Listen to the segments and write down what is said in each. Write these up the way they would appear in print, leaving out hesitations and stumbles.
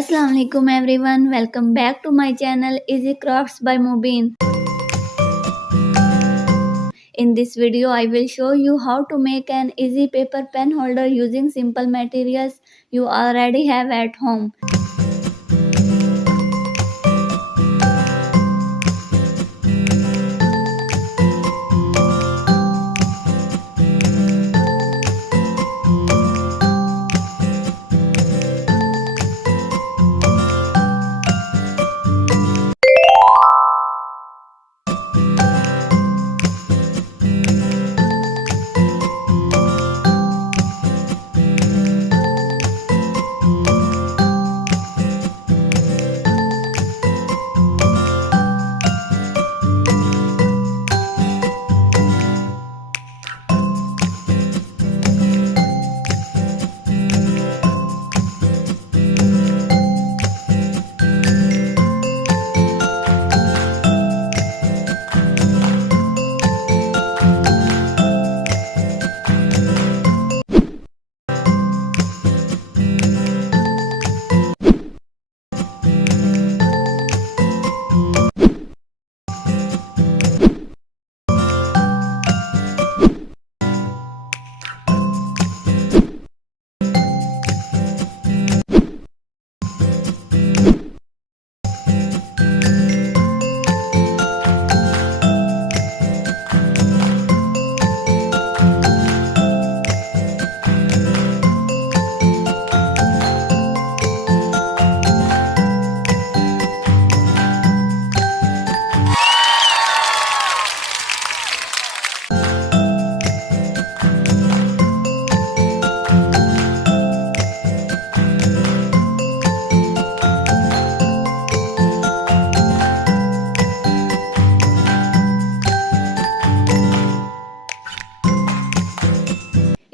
Assalamu alaikum everyone, welcome back to my channel Easy Crafts by Mubin. In this video I will show you how to make an easy paper pen holder using simple materials you already have at home.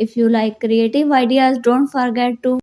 If you like creative ideas, don't forget to